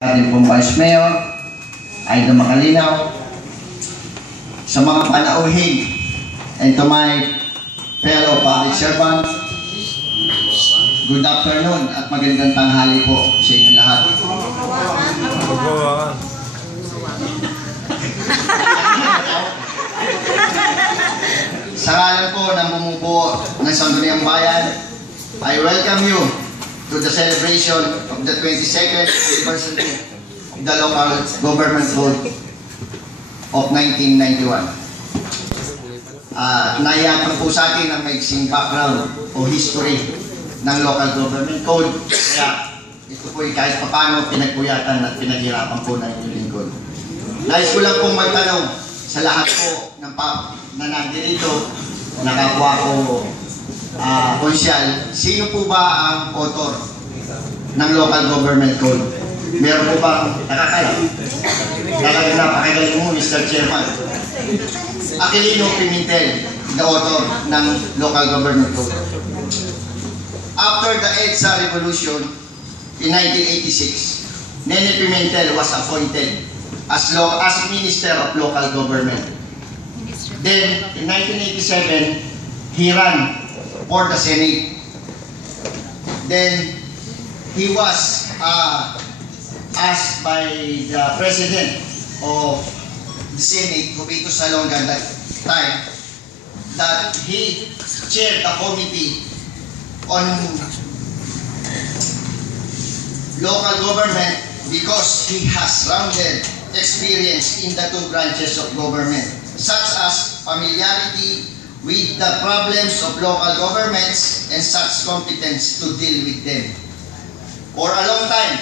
ating pong Vice Mayor, Aida Macalinaw, sa mga panauhin, and to my fellow public servant, good afternoon at magandang tanghali po sa inyong lahat. Sa ngalan po ng bumubuo ng Sangguniang Bayan, I welcome you to the celebration of the 22nd anniversary of the Local Government Code of 1991. Naiyatan po sa atin ang maiksing background o history ng Local Government Code. Kaya ito po kahit papano pinagpuyatan at pinaghirapan po ng inyong lingkod. Nais ko lang pong magtanong sa lahat po ng na nandito, nakapwa ko konsyal, sino po ba ang author ng Local Government Code? Meron po ba nakakala? Talagang napakagaling mo, Mr. Chairman. Aquilino Pimentel, the author ng Local Government Code. After the EDSA Revolution in 1986, Nene Pimentel was appointed as Minister of Local Government. Then, in 1987, he ran for the Senate. Then, he was asked by the President of the Senate, Jovito Salonga, at that time, that he chaired the committee on local government because he has rounded experience in the two branches of government, such as familiarity with the problems of local governments and such competence to deal with them. For a long time,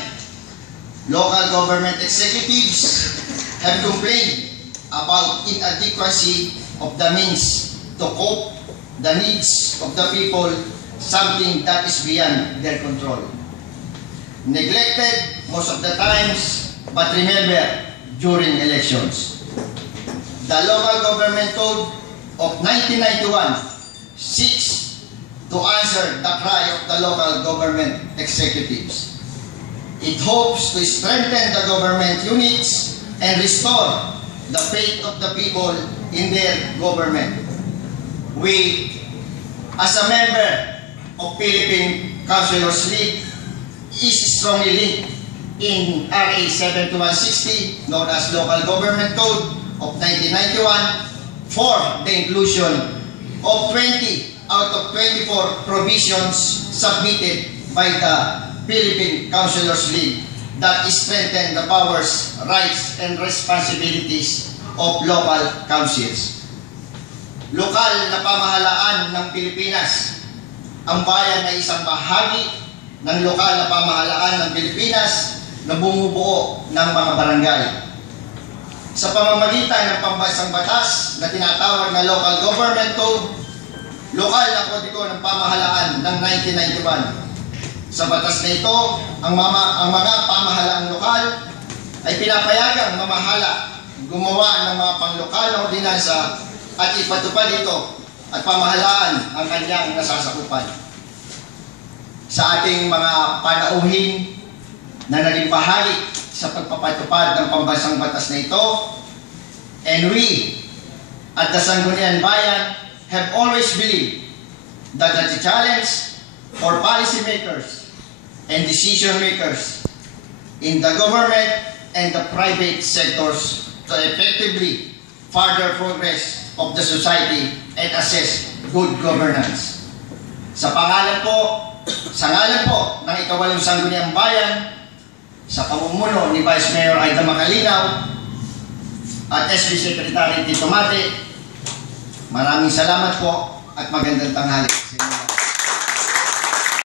local government executives have complained about inadequacy of the means to cope the needs of the people, something that is beyond their control. Neglected most of the times, but remember, during elections. The Local Government Code of 1991 seeks to answer the cry of the local government executives. It hopes to strengthen the government units and restore the faith of the people in their government. We, as a member of Philippine Councilors League, is strongly linked in RA 7160, known as Local Government Code of 1991, for the inclusion of 20 out of 24 provisions submitted by the Philippine Councilors League that strengthen the powers, rights, and responsibilities of local councils. Lokal na pamahalaan ng Pilipinas. Ang bayan ay isang bahagi ng lokal na pamahalaan ng Pilipinas na bumubuo ng mga barangay. Sa pamamagitan ng pambansang batas na tinatawag na Local Government Code, lokal na kodigo ng pamahalaan ng 1991. Sa batas na ito, ang mga pamahalaang lokal ay pinapayagang mamahala, gumawa ng mga panglokal na ordinansa at ipatupad ito at pamahalaan ang kanyang nasasakupan. Sa ating mga panauhin na naging bahagi sa pagpapatupad ng pambansang batas na ito, and we at the Sangguniang Bayan have always believed that the challenge for policymakers and decision makers in the government and the private sectors to effectively further progress of the society and assess good governance. Sa ngalan po ng ikawalong Sangguniang Bayan, sa pamumuno ni Vice Mayor Aida Macalinaw at SB Secretary Tito Mate, maraming salamat po at magandang tanghali sa inyo.